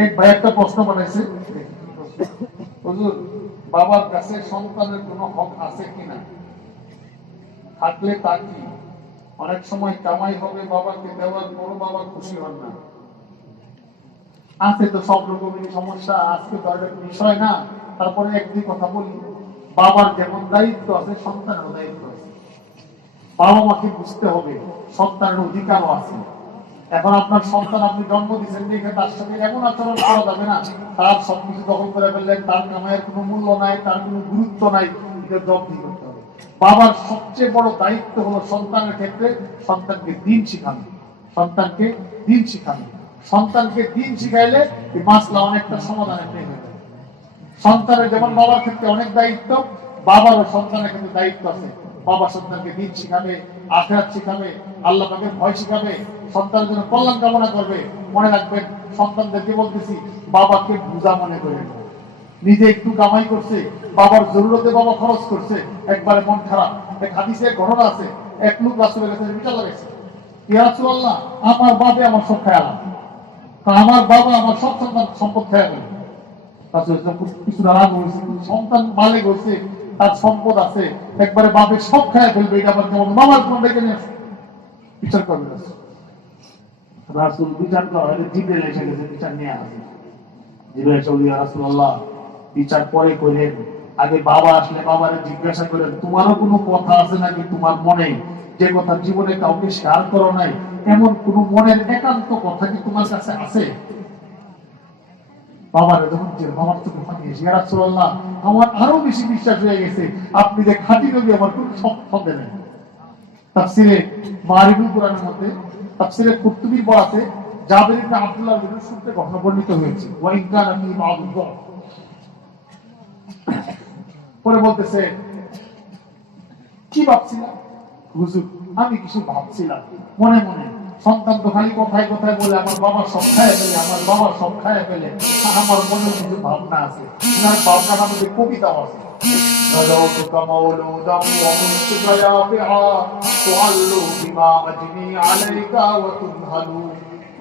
এক ভাই একটা প্রশ্ন বানাইছে, হুজুর বাবার কাছে সন্তানের কোনো হক আছে কিনা, থাকলে তা কি? অনেক সময় কামাই হবে বাবাকে দেওয়ার পরও বাবা খুশি হন না। আছে তো সব রকমেরই সমস্যা, আজকে তো একটা বিষয় না। তারপরে একদিন কথা বলি, বাবার যেমন দায়িত্ব আছে সন্তানের দায়িত্ব আছে। বাবা মাকে বুঝতে হবে সন্তানের অধিকারও আছে। এখন আপনার সন্তান আপনি জন্ম দিচ্ছেন দেখে তার সাথে এমন আচরণ করা যাবে না, তার সবকিছু দখল করে ফেললেন, তার কামাইয়ের কোনো মূল্য নাই, তার কোনো গুরুত্ব নাই, এটা জব্দি করতে হবে। বাবার সবচেয়ে বড় দায়িত্ব হলো সন্তানের ক্ষেত্রে সন্তানকে দিন শিখানো, সন্তানকে দিন শিখানো। সন্তানকে দিন শিখাইলে এই মাসলা অনেকটা সমাধানের হয়ে যাবে। সন্তানের যেমন বাবার ক্ষেত্রে অনেক দায়িত্ব, বাবারও সন্তানের ক্ষেত্রে দায়িত্ব আছে। বাবা সন্তানকে দিন শিখাবে, আখিরাত শিখাবে, আল্লাহ পাকের ভয় শিখাবে, সন্তানের জন্য কল্যাণ কামনা করবে। মনে রাখবেন, সন্তানদেরকে বলতেছি বাবাকে বুঝা মনে করে। নিজে একটু কামাই করছে, বাবার জরুরতে বাবা খরচ করছে, একবারে মন খারাপ। এক হাদিসে ঘটনা আছে, এক লোক রাসূলের কাছে বিচার লাগাইছে, ইয়া রাসূলুল্লাহ, আমার বাবা আমার সব খেয়াল, আমার বাবা আমার সব সন্তান সম্পদ খেয়াল করে। কিছু রাগ হয়েছে, সন্তান মালিক হয়েছে, তার সম্পদ আছে, একবারে বাপের সব খায় ফেলবে, এটা আবার কেমন মামার কোন ডেকে নিয়ে বিচার করবে। রাসূল বিচার করা জিবরাইল এসে গেছে, বিচার নিয়ে আসে। জিবরাইল চলে, ইয়া রাসূলুল্লাহ, বিচার পরে করেন, আগে বাবা আসলে বাবারে জিজ্ঞাসা করেন, তোমারও কোনো কথা আছে নাকি তোমার মনে, যে কথা জীবনে কাউকে শেয়ার করো নাই, এমন কোন মনের একান্ত কথা কি তোমার কাছে আছে? বাবারে যখন বাবার চোখে পানি এসে, ইয়া রাসূলুল্লাহ, আমার আরো বেশি বিশ্বাস হয়ে গেছে আপনি যে খাঁটি নবী, আমার কোনো সন্দেহ নেই। তাফসিরে মারিফুল কোরআনের মধ্যে তাফসিরে কুরতুবীর বরাতে জাবের ইবনে আব্দুল্লাহ বিন সূত্রে ঘটনা বর্ণিত হয়েছে, ওয়া ইন কানা ফি মা'রুফ। পরে বলতেছে, কি ভাবছিলাম হুজুর? আমি কিছু ভাবছিলাম মনে মনে, সন্তান তো খালি কথায় কথায় বলে আমার বাবা সব খায় ফেলে, আমার বাবা সব খায় ফেলে। আমার মনে কিছু ভাবনা আছে, ওনার ভাবনার মধ্যে কবিতাও আছে। غدوتك مولودا ومنتك يافعا تعلو بما أجني عليك وتنهل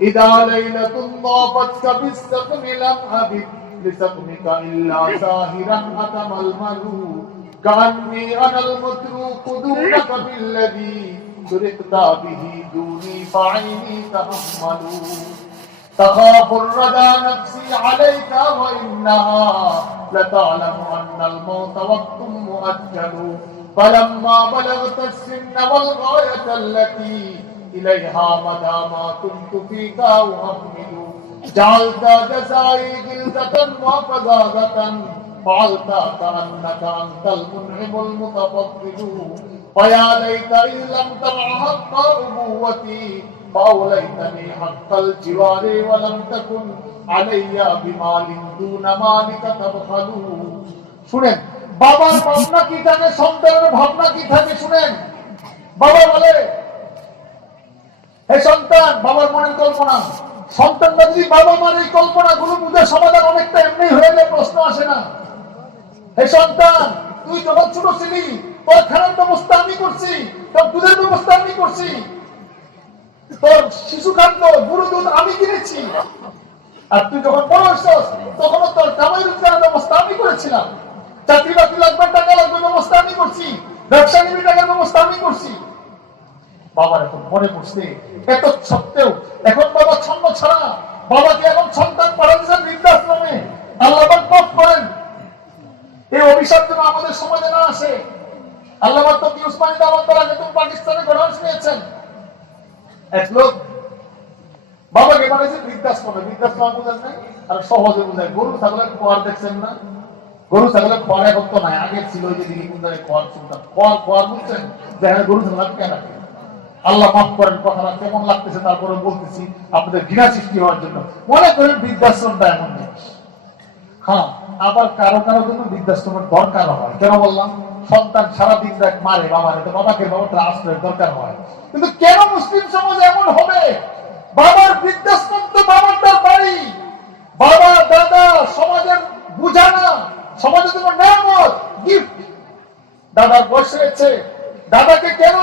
إذا ليلة ضافتك بالسقم لم أبد لسقمك إلا ساهرا أتململ كأني أنا المتروك دونك بالذي شرقت به دوني فعيني تأمل تخاف الردى نفسي عليك وإنها لتعلم أن الموت وقت مؤجل فلما بلغت السن والغاية التي إليها مدى ما كنت فيك أؤمل جعلت جزائي جلدة وفزازة فعلت كأنك أنت المنعم المتفضل فيا ليت إن لم ترع حق أبوتي فأوليتني حق الجوار ولم تكن علي بمال دون مالك تبخل শুনেন বাবার ভাবনা কি থাকে, সন্তানের ভাবনা কি থাকে শুনেন। বাবা বলে, হে সন্তান, বাবার মনের কল্পনা, সন্তান যদি বাবা মার এই কল্পনাগুলো বুঝে সমাধান অনেকটা এমনি হয়ে যায়, প্রশ্ন আসে না। হে সন্তান, তুই যখন ছোট ছিলি তোর খানার ব্যবস্থা আমি করছি, তোর দুধের ব্যবস্থা আমি করছি, তোর শিশু খাদ্য গুঁড়ো দুধ আমি কিনেছি, আর তুই যখন বড় হইছস তখন তোর কামাই রোজগারের ব্যবস্থা আমি করেছিলাম, চাকরি বাকরি লাগবে, টাকা লাগবে, ব্যবস্থা আমি করছি, ব্যবসা নিবি, টাকার ব্যবস্থা আমি করছি। বাবার এখন মনে পড়ছে, এত সত্ত্বেও এখন বাবা ছন্ন ছাড়া, বাবাকে এখন সন্তান পাঠাচ্ছেন বৃদ্ধাশ্রমে। আল্লাহ পাক মাফ করেন, এই অভিশাপ যেন আমাদের সমাজে না আসে। আল্লাহ পাক তো উসমানী দাওয়াত করার আগে তুমি পাকিস্তানে ঘটনা শুনেছেন, এক লোক বাবাকে পাঠাইছে বৃদ্ধাশ্রমে। বৃদ্ধাশ্রম বুঝেন নাই, আর সহজে বুঝায়, গরু ছাগলের খোয়ার দেখছেন না? গরু ছাগলের খোয়ার এখন তো নাই, আগে ছিল ওই যে দিকে কোন জায়গায় খোয়ার শুনতাম, খোয়ার বুঝছেন, দেখেন গরু ছাগল কেন রাখে। আল্লাহ মাফ করেন, কথাটা কেমন লাগতেছে তারপরে বলতেছি আপনাদের ঘৃণা সৃষ্টি হওয়ার জন্য। মনে করেন বৃদ্ধাশ্রমটা এমন জিনিস, হ্যাঁ, আবার কারো কারো জন্য বৃদ্ধাশ্রমের দরকার হয়। কেন বললাম? সন্তান সারাদিন দেখ মারে বাবার, বাবাকে বাবাটা আশ্রয়ের দরকার হয়। কিন্তু কেন মুসলিম সমাজে এমন হবে? বাবার বৃদ্ধাশ্রম তো বাবার তার বাড়ি, বাবা দাদা সমাজের বুঝানা, সমাজের জন্য নিয়ামত, গিফট। দাদার বয়স হয়েছে, দাদাকে কেন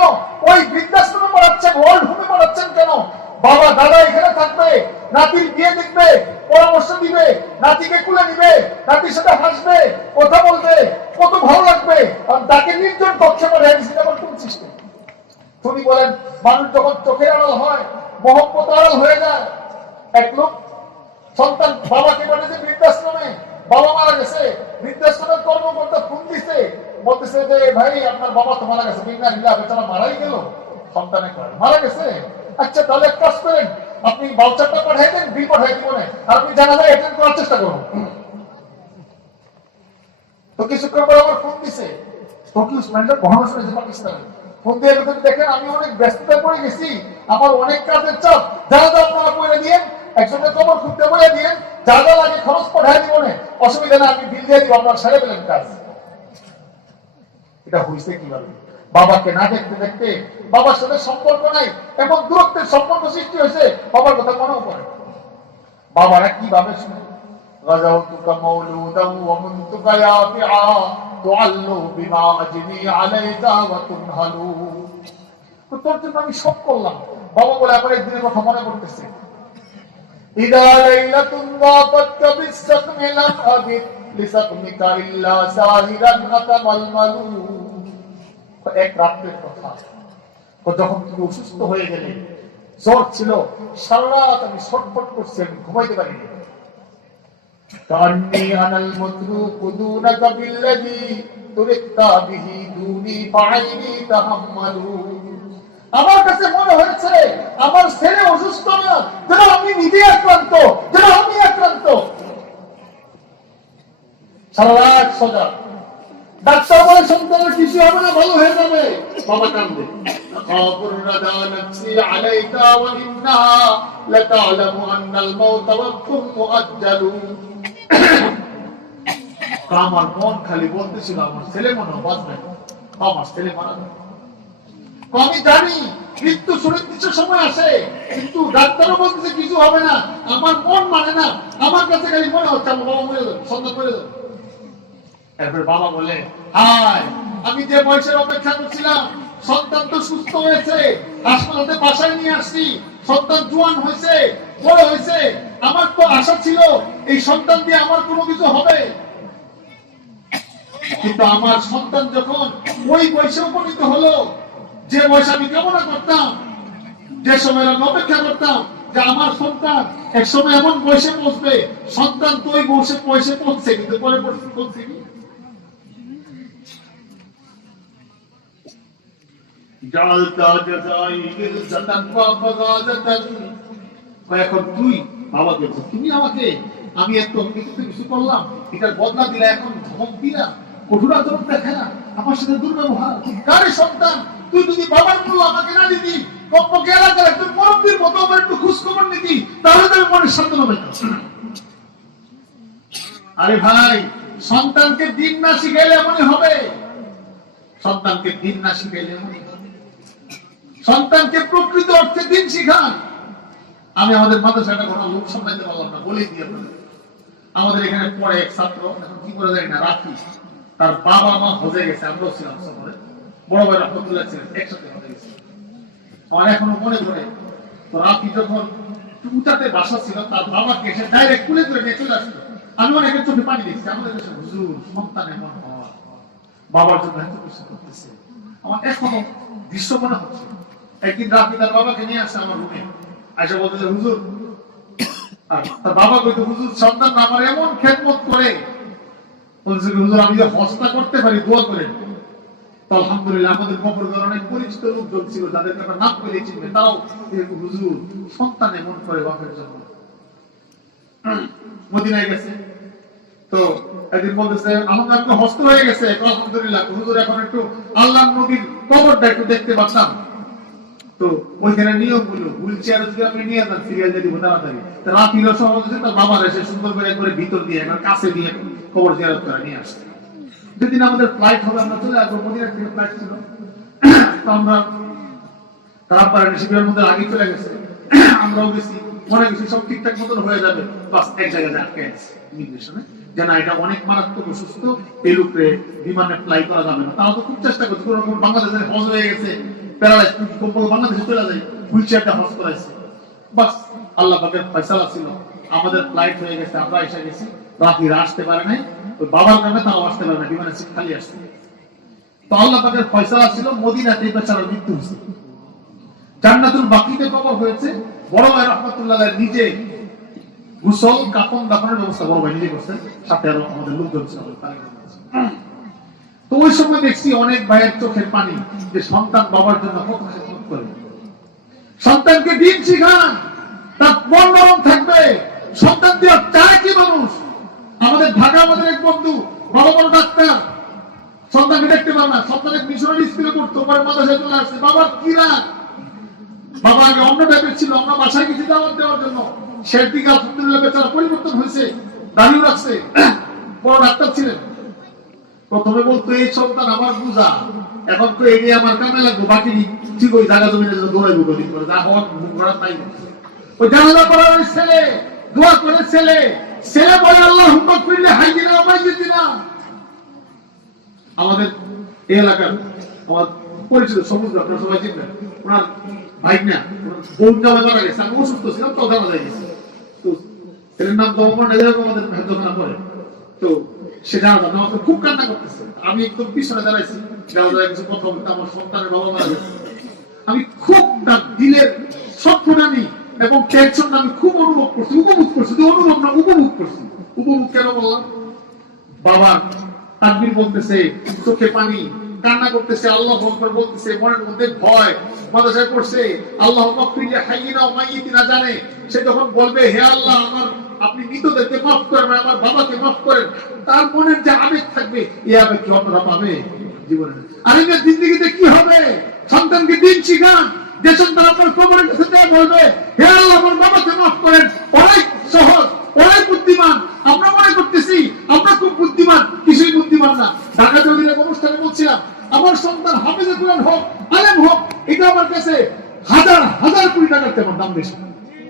ওই বৃদ্ধাশ্রমে পড়াচ্ছেন, ওল্ড হোমে পড়াচ্ছেন কেন? বাবা দাদা এখানে থাকবে, নাতির বিয়ে দেখবে, পরামর্শ পরামর্শ দিবে, নাতিকে কুলে নিবে, নাতির সাথে হাসবে, কথা বলবে, কত ভালো লাগবে। আর তাকে নির্জন কক্ষে পাঠিয়ে দিচ্ছে, আবার কোন সিস্টেম? তুমি বলেন, মানুষ যখন চোখের আড়াল হয়, মহব্বত আড়াল হয়ে যায়। এক লোক সন্তান বাবাকে পাঠিয়েছে বৃদ্ধাশ্রমে, বাবা মারা গেছে, বৃদ্ধাশ্রমের কর্মকর্তা ফোন দিচ্ছে, বলতেছে যে ভাই আপনার বাবা তো মারা গেছে। বিনা লীলা বেচারা মারাই গেল, সন্তানে করে মারা গেছে। আচ্ছা তাহলে এক কাজ করেন, আপনি বাউচারটা পাঠিয়ে দেন, বিল পাঠিয়ে দিব না, আর আপনি জানাজায় অ্যাটেন্ড করার চেষ্টা করুন। তো কিছুক্ষণ পর আমার ফোন দিছে, টোকিও স্মাইলার বহানো শুনেছে পাকিস্তানে। ফোন দিয়ে দেখেন আমি অনেক ব্যস্ততায় পড়ে গেছি, আমার অনেক কাজের চাপ, জানাজা আপনারা করে দিয়ে একজনের কবর খুঁজতে বলে দিয়ে যা যা লাগে খরচ পাঠিয়ে দিব না, অসুবিধা না, আমি বিল দিয়ে দিব, আপনারা সেরে পেলেন কাজ। এটা হয়েছে কিভাবে? বাবাকে না দেখতে দেখতে বাবার সাথে সম্পর্ক নাই, এমন দূরত্বের সম্পর্ক সৃষ্টি হয়েছে, বাবার কথা মনেও পড়ে। বাবারা কিভাবে শুনে, গাজাউতুকা মাউলুদাও ওয়া মুনতুকা ইয়াফিআ তুআল্লু বিমা আজনি আলাইকা ওয়া তুনহালু। তো তোর জন্য আমি সব করলাম। বাবা বলে আমার একদিনের কথা মনে করতেছে, ইদা লাইলাতুন দাফাতকা বিসসাকমি লাম আবিদ লিসাকমিকা ইল্লা সাহিরান আতামালমালু। এক রাতের কথা, যখন তুমি অসুস্থ হয়ে গেলে, জ্বর ছিল, সারা রাত আমি ছটফট করছি, আমি ঘুমাইতে পারিনি। কান্নি আনাল মুতরুক দুনাকা বিল্লাযী তুরিকতা বিহি দুনি ফাইনি তাহাম্মালু। আমার কাছে মনে হয়েছে আমার ছেলে অসুস্থ না, যেন আমি নিজে আক্রান্ত, যেন আমি আক্রান্ত। সারা রাত সজাগ। ডাক্তার বলে সন্তানের কিছু হবে না, ভালো হয়ে যাবে। বাবা কান্দে, খাবুর রাদা নফসি আলাইকা ওয়া ইন্নাহা লাতা'লামু আন্নাল মাউত ওয়াক্তুন মুআজ্জালু। আমার মন খালি বলতেছিল আমার ছেলে মনে বাঁচবে, আমার ছেলে মারা যাবে। আমি জানি মৃত্যু সুনির্দিষ্ট সময় আসে, কিন্তু ডাক্তারও বলতেছে কিছু হবে না, আমার মন মানে না, আমার কাছে খালি মনে হচ্ছে আমার বাবা মরে যাবে, সন্তান মরে যাবে। এরপর বাবা বলে, হায় আমি যে বয়সের অপেক্ষা করছিলাম, সন্তান তো সুস্থ হয়েছে, হাসপাতালে বাসায় নিয়ে আসছি, সন্তান জোয়ান হয়েছে, বড় হয়েছে, আমার তো আশা ছিল এই সন্তান দিয়ে আমার কোনো কিছু হবে। কিন্তু আমার সন্তান যখন ওই বয়সে উপনীত হলো, যে বয়স আমি কামনা করতাম, যে সময় আমি অপেক্ষা করতাম যে আমার সন্তান এক সময় এমন বয়সে পৌঁছবে, সন্তান তো ওই বয়সে পৌঁছছে, কিন্তু পরে পৌঁছে কি? এখন তুই বাবাকে, তুমি আমাকে, আমি এত কিছু করলাম, এটার বদলা দিলে এখন ধমক দিলা, কঠোর আচরণ দেখে না, আমার সাথে দুর্ব্যবহার। কারে সন্তান তুই যদি বাবার মূল্য আমাকে না দিতি, কমপক্ষে এলাকার একজন মুরব্বির মতো আমার একটু খোঁজ খবর নিতি, তাহলে তো মনের সান্ত্বনা পেতাম। আরে ভাই, সন্তানকে দিন না শিখাইলে এমনই হবে, সন্তানকে দিন না শিখাইলে এমনই হবে। সন্তানকে প্রকৃত অর্থে দিন শিখান। আমি আমাদের মাদ্রাসাটা কোনো লোক সামলাইতে পারলাম না, বলেই দিই আপনাদের। আমাদের এখানে পড়ে এক ছাত্র, এখন কি করে যায় না, রাখি তার বাবা মা হজে গেছে, আমরাও ছিলাম সফরে, বড় ভাই রহমতুল্লাহ ছিলেন, একসাথে হজে গেছে। আমার এখনো মনে পড়ে, তো রাফি যখন উঁচাতে বাসা ছিল, তার বাবাকে এসে ডাইরেক্ট কুলে করে নিয়ে চলে আসলো। আমি অনেকের চোখে পানি দেখছি, আমাদের দেশে হুজুর সন্তান এমন হওয়া, বাবার জন্য এত কিছু করতেছে, আমার এখনো দৃশ্য মনে হচ্ছে। একদিন রাফি তার বাবাকে নিয়ে আসছে আমার রুমে, আয়সা বলতেছে হুজুর, আর তার বাবা কইতো হুজুর সন্তান আমার এমন খেদমত করে, বলছে হুজুর আমি যে হজটা করতে পারি দোয়া করেন। তো আলহামদুলিল্লাহ আমাদের কবরগঞ্জে অনেক পরিচিত লোকজন ছিল, যাদেরকে আমরা নাম করে চিনবে, তারাও হুজুর সন্তান এমন করে বাপের জন্য। মদিনায় গেছে, তো একদিন বলতেছে আমাদের হস্ত হয়ে গেছে, আলহামদুলিল্লাহ হুজুর এখন একটু আল্লাহর নবীর কবরটা একটু দেখতে পাচ্তাম। তো ওইখানে নিয়ম গুলো হুইল চেয়ার যদি আপনি নিয়ে যান, সিরিয়াল দিয়ে দিব তাড়াতাড়ি। রাফিরও সহজ হচ্ছে, তার বাবার এসে সুন্দর করে একবারে ভিতর দিয়ে একবার কাছে দিয়ে কবর জিয়ারত করে নিয়ে আসছে। যেদিন আমাদের ফ্লাইট হবে আমরা চলে আসবো, মদিনা থেকে ফ্লাইট ছিল, তো আমরা তারপরে শিবিরের মধ্যে আগে চলে গেছে, আমরাও গেছি, মনে গেছি সব ঠিকঠাক মতন হয়ে যাবে, বাস এক জায়গায় আটকে আছে ইমিগ্রেশনে, যে না এটা অনেক মারাত্মক অসুস্থ, এই লোকরে বিমানে ফ্লাই করা যাবে না। তাও তো খুব চেষ্টা করছে, কোনো রকম বাংলাদেশের হজ হয়ে গেছে, প্যারালাইজ, বাংলাদেশে চলে যায়, হুইল চেয়ারটা হজ করাইছে, বাস আল্লাহ পাকের ফয়সালা ছিল, আমাদের ফ্লাইট হয়ে গেছে, আমরা এসে গেছি, বাকিরা আসতে পারে নাই, ওই বাবার কারণে তাও আসতে পারে না, বিমানের সিট খালি আসছে। তো আল্লাহ পাকের ফয়সালা ছিল মদিনাতে বেচারার মৃত্যু হয়েছে, জান্নাতুল বাকিতে কবর হয়েছে। বড় ভাই রহমতুল্লাহ নিজে গোসল কাফন দাফনের ব্যবস্থা বড় ভাই নিজে করছেন, সাথে আরো আমাদের লোকজন ছিল। তো ওই সময় দেখছি অনেক ভাইয়ের চোখের পানি, যে সন্তান বাবার জন্য কত খেদমত করে। সন্তানকে দিন শিখান, তার মন নরম থাকবে। সন্তান দিয়ে চায় কি মানুষ? আমাদের ঢাকা আমাদের এক বন্ধু বড় বড় ডাক্তার, সন্তানকে দেখতে পারে না, সন্তানের মিশনারি স্কুলে পড়তো, পরে মাদ্রাসায় চলে আসছে। বাবার কি রাগ, বাবা আগে অন্য টাইপের ছিল, আমরা বাসায় কিছু দাওয়াত দেওয়ার জন্য, শেষ দিকে আলহামদুলিল্লাহ বেচারা পরিবর্তন হয়েছে, দাঁড়িয়ে রাখছে, বড় ডাক্তার ছিলেন। প্রথমে বলতো এই সন্তান আমার পূজা, এখন তো এই আমার কামে লাগবো, বাকি ঠিক ওই জায়গা জমিনে দৌড়াইবো কদিন করে, যা হওয়ার ঘোরার তাই। ওই জানাজা করার ওই ছেলে, দোয়া করে ছেলে, ছেলে বলে আল্লাহ হুম্মা ফিরলে হাই দিনা আমায় দিনা। আমাদের এই এলাকার আমার পরিচিত সবুজ, আপনারা সবাই চিনবেন, ওনার ভাই না বোন জামা মারা গেছে, আমি অসুস্থ ছিলাম, তো জানা যায় গেছে। তো ছেলের নাম দমন আমাদের দোকানা পড়ে। তো সে জানা আমাকে খুব কান্না করতেছে, আমি একদম পিছনে দাঁড়াইছি, কিছু কথা বলতে, আমার সন্তানের বাবা মারা গেছে। আমি খুব তার দিলের সত্যনামি এবং টেনশন আমি খুব অনুভব করছি, উপভোগ করছি, অনুভব না উপভোগ করছি। উপভোগ কেন বললাম? বাবার তাকবীর বলতেছে, চোখে পানি, কান্না করতেছে, আল্লাহু আকবার বলতেছে, মনের মধ্যে ভয়, মাদ্রাসায় পড়ছে, আল্লাহু মাগফিরলি হাইয়িনা ওয়া মাইয়িতিনা জানে। সে যখন বলবে হে আল্লাহ আমার আপনি মৃতদেরকে মাফ করেন, আমার বাবাকে মাফ করেন, তার মনের যে আবেগ থাকবে, এই আবেগ কি অন্যরা পাবে জীবনে? আর এই জিন্দেগিতে কি হবে? সন্তানকে দিন শিখান, যে সন্তান আপনার কবরের কাছে যায় বলবে হে আল্লাহ আমার বাবাকে মাফ করেন, অনেক সহজ, অনেক বুদ্ধিমান। আমরা মনে করতেছি আমরা খুব বুদ্ধিমান, কিছুই বুদ্ধিমান না। ঢাকা চৌধুরীর অনুষ্ঠানে বলছিলাম, আমার সন্তান হাফেজে কুরআন হোক, আলেম হোক, এটা আমার কাছে হাজার হাজার কোটি টাকার তেমন দাম বেশি।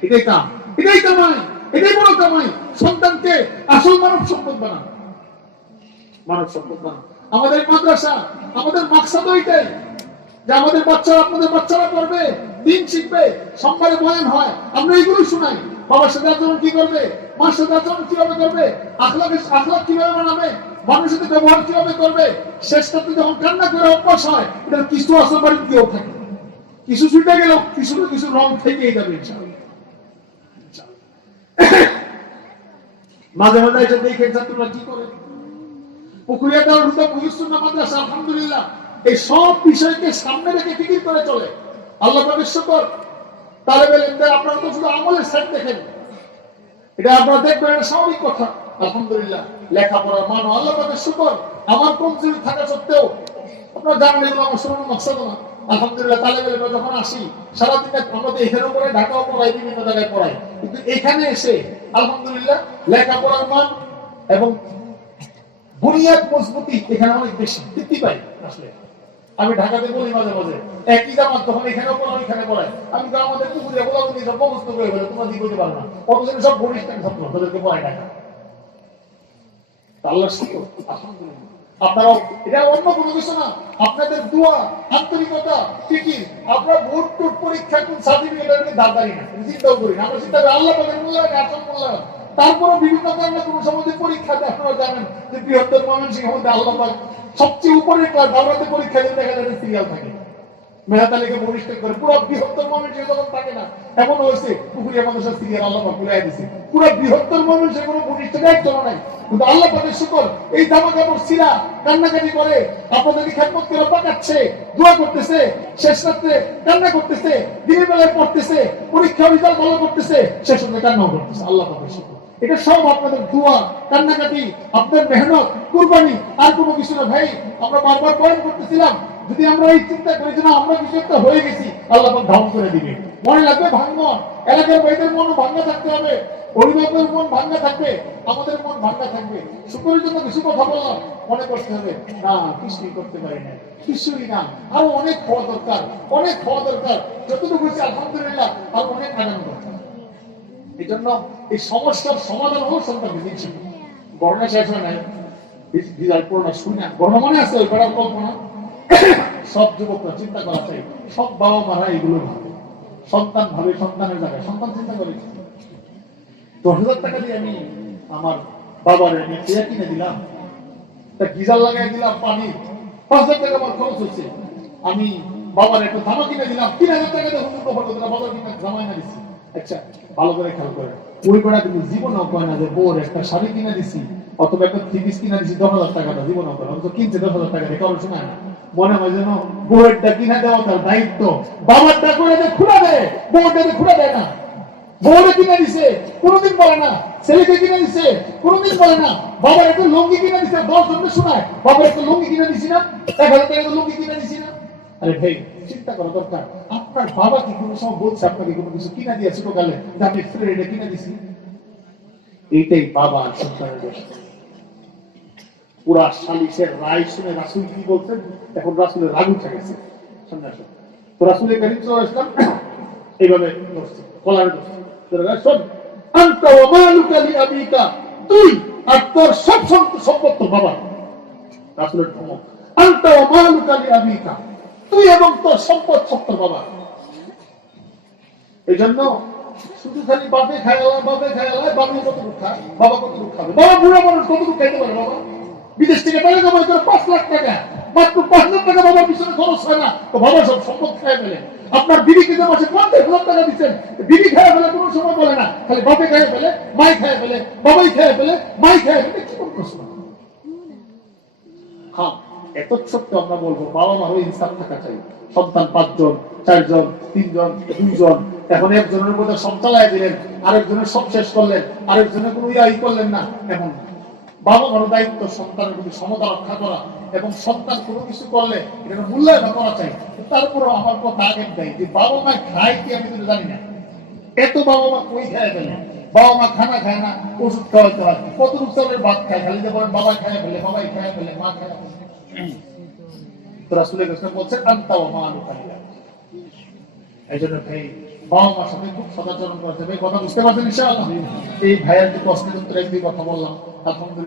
এটাই কাম, এটাই কামাই, এটাই বড় কামাই। সন্তানকে আসল মানব সম্পদ বানান, মানব সম্পদ বানান। আমাদের মাদ্রাসা, আমাদের মাকসাদ এটাই যে আমাদের বাচ্চারা, আপনাদের বাচ্চারা পড়বে, দিন শিখবে, সোমবারে বয়ান হয়, আমরা এগুলো শোনাই। বাবার সাথে আচরণ কি করবে, মার সাথে আচরণ কিভাবে করবে, আখলাক কিভাবে বানাবে, মানুষের সাথে ব্যবহার কিভাবে করবে। শেষ করতে যখন কান্না করে অভ্যাস হয়, এটা কিছু আসল বাড়ি কেউ থাকে, কিছু ছুটে গেল, কিছু না কিছু রং থেকেই যাবে ইনশাআল্লাহ। মাঝে মাঝে এটা দেখে ছাত্ররা কি করে। পুকুরিয়া দারুল হুদা মুহিসুন্নাহ মাদ্রাসা আলহামদুলিল্লাহ এই সব বিষয়কে সামনে রেখে ফিকির করে চলে। আল্লাহ পাকের শুকর। তালেবে ইলমদের আপনারা তো শুধু আমলের সাইড দেখেন, এটা আপনারা দেখবেন, এটা স্বাভাবিক কথা। আলহামদুলিল্লাহ লেখাপড়ার মান আল্লাহ পাকের শুকর। আমার কমজোরি থাকা সত্ত্বেও আপনারা জানেন এগুলো আমার শোনানো মাকসাদ না। আলহামদুলিল্লাহ তালেবে ইলমে যখন আসি, সারাদিন আমাদের এখানেও পড়াই, ঢাকাও পড়াই, বিভিন্ন জায়গায় পড়াই, কিন্তু এখানে এসে আলহামদুলিল্লাহ লেখাপড়ার মান এবং বুনিয়াদ মজবুতি এখানে অনেক বেশি বৃদ্ধি পাই। আসলে আমি ঢাকাতে বলি মাঝে মাঝে একই জামাত তখন এখানেও পড়াই, এখানে পড়াই, আমি তো আমাদের পুকুরে বলাবলি সব মুখস্থ করে ফেলে, তোমরা দিয়ে করতে পারো না, অথচ সব ঘনিষ্ঠ ছাত্র তাদেরকে পড়াই ঢাকা। আল্লাহর শুকর আলহামদুলিল্লাহ। আপনারাও এটা অন্য কোনো কিছু না, আপনাদের দোয়া, আন্তরিকতা, ফিকির। আমরা ভোট টোট পরীক্ষা কোন সার্টিফিকেট নিয়ে দাঁড়াই না, চিন্তাও করি না। আমরা চিন্তা করি আল্লাহ পাকের মূল্যায়ন, আসল মূল্যায়ন। তারপরে বিভিন্ন কারণে কোন সময় পরীক্ষাতে আপনারা জানেন যে বৃহত্তর ময়মনসিংহের মধ্যে আল্লাহ পাক সবচেয়ে উপরের ক্লাস, দাওরাতে পরীক্ষা দিতে দেখা যায় সিরিয়াল থাকে, মেধাতালিকা বরিষ্ঠ করে। পুরো বৃহত্তর ময়মনসিংহ যখন থাকে না, এমন হয়েছে পুকুরিয়া মাদ্রাসার সিরিয়াল আল্লাহ পাক ভুলাই দিয়েছে। পুরো বৃহত্তর ময়মনসিংহ কোনো বরিষ্ঠ একজন নাই, কিন্তু আল্লাহ পাকের শুকর এই জামা কাপড় ছিঁড়া কান্নাকাটি করে আপনাদেরকে খেদমত করে পাকাচ্ছে, দোয়া করতেছে, শেষ রাত্রে কান্না করতেছে, দিনের বেলায় পড়তেছে, পরীক্ষা রেজাল্ট ভালো করতেছে, শেষ রাত্রে কান্নাও করতেছে। আল্লাহ পাকের শুকর। এটা সব আপনাদের দোয়া, কান্নাকাটি, আপনার মেহনত, কুরবানি, আর কোনো কিছু না। ভাই আমরা বারবার বয়ান করতেছিলাম, যদি আমরা এই চিন্তা করি যে না আমরা কিছু একটা হয়ে গেছি, আল্লাহ পাক ধ্বংস করে দিবে। মনে লাগবে ভাঙ্গন, এলাকার ভাইদের মনও ভাঙ্গা থাকতে হবে, অভিভাবকের মন ভাঙ্গা থাকবে, আমাদের মন ভাঙ্গা থাকবে। শুকরের জন্য কিছু কথা বললাম, মনে করতে হবে না কিছুই করতে পারি না, কিছুই না, আরো অনেক খাওয়া দরকার, অনেক খাওয়া দরকার। যতটুকু হয়েছে আলহামদুলিল্লাহ, আর অনেক আগানো দরকার। এই জন্য এই সমস্যার সমাধান হলো সন্তানকে দিন শিখুন। গণনা শেষ হয় নাই, পড়া শুনি না, গণনা মনে আছে ওই পাড়ার কল্পনা। সব যুবকরা চিন্তা করা চাই, সব বাবা মারা এগুলো ভাবে, সন্তান ভাবে সন্তানের জায়গায়, সন্তান চিন্তা করে 10,000 টাকা দিয়ে আমি আমার বাবার চেয়ার কিনে দিলাম, তা গিজার লাগাই দিলাম, পানি 5,000 টাকা আমার খরচ হচ্ছে, আমি বাবার একটা জামা কিনে দিলাম, 3,000 টাকা দিয়ে হুজুর কফর করে বাবার কিনে জামা এনে দিচ্ছি। আচ্ছা, ভালো করে খেয়াল করে, ওই বেড়া কিন্তু জীবনেও কয় না যে বউর একটা শাড়ি কিনে দিছি অথবা একটা থ্রি পিস কিনে দিছি 10,000 টাকা না, জীবনেও কয় না। অথচ কিনছে 10,000 টাকা দিয়ে, কারণ শোনায় না। মনে হয় যেন বউয়েরটা কিনে দেওয়া তার দায়িত্ব, বাবারটা করে খুলে দেয়, বউরটা খুলে দেয় না। বউরে কিনে দিছে কোনোদিন বলে না, ছেলেকে কিনে দিছে কোনোদিন বলে না, বাবার একটা লুঙ্গি কিনে দিছে 10 জনকে শোনায়, বাবার একটা লুঙ্গি কিনে দিছি না, 1,000 টাকা লুঙ্গি কিনে দিছি না। আরে ভাই, চিন্তা করা দরকার। আপনার বাবা কি কোনো সময় বলছে আপনাকে কোনো কিছু কিনে দিয়ে ছোটকালে যে আমি ফ্রেন্ডে কিনে দিছি? এইটাই বাবা আর সন্তানের দোষ। পুরা সালিশের রায় শুনে রাসূল কি বলছেন, এখন রাসূলের রাগ উঠে গেছে। সামনে আসো তো, রাসূল কারীম সাল্লাল্লাহু আলাইহি ওয়াসাল্লাম এইভাবে ধরছে, কলারে ধরছে, শোন, আনতা ওয়া মালুকা লি আবিকা, তুই আর তোর সব সম্পদ তোর বাবা। রাসূলের ধমক, আনতা ওয়া মালুকা লি আবিকা, তুই এবং তোর সম্পদ সব তোর বাবা। এই জন্য শুধু খালি বাপে খায়ালা, বাপে খায়ালা, বাপে কত দুঃখ খায়, বাবা কত দুঃখ খাবে, বাবা বুড়া মানুষ কত দুঃখ খাইতে পারে। বাবা বিদেশ থেকে টাকা কামাই করে 5 লাখ টাকা, মাত্র 5 লাখ টাকা বাবার পিছনে খরচ হয় না, তো বাবা সব সম্পদ খায় ফেলে। আপনার বিবিকে যে মাসে 50,000 টাকা দিচ্ছেন, বিবি খায় ফেলে কোনো সময় বলে না, খালি বাপে খায় ফেলে, মাই খায় ফেলে, বাবাই খায় ফেলে, মাই খায় ফেলে। কি কোন প্রশ্ন? হ্যাঁ, এত ছোট্ট আমরা বলবো বাবা মারও ইনসাফ থাকা চাই। সন্তান 5 জন, 4 জন, 3 জন, 2 জন, এখন একজনের মধ্যে সব চালায় দিলেন, আরেকজনের সব শেষ করলেন, আরেকজনের কোনো ইয়াই করলেন না, এমন না। বাবা মারও দায়িত্ব সন্তানের প্রতি সমতা রক্ষা করা, এবং সন্তান কোনো কিছু করলে এটা মূল্যায়ন করা চাই। তারপরেও আমার কথা আগে দেয় যে বাবা মা খায় কি আমি তো জানি না, এত বাবা মা কই খায় ফেলে, বাবা মা খানা খায় না, ওষুধ খাওয়াতে হয়, কত রূপসালের ভাত খায়, খালি যে বলেন বাবাই খায় ফেলে, বাবাই খায় ফেলে, মা খায় ফেলে। রাসূল বলছেন আনতা ওয়া মালুকা লি আবিকা। এই জন্য ভাই বাবা মার সাথে খুব সদাচরণ করতে হবে। কথা বুঝতে পারছেন ইনশাআল্লাহ? এই ভাইয়ের যে কষ্টের উত্তরে একটি কথা বললাম, আলহামদুলিল্লাহ।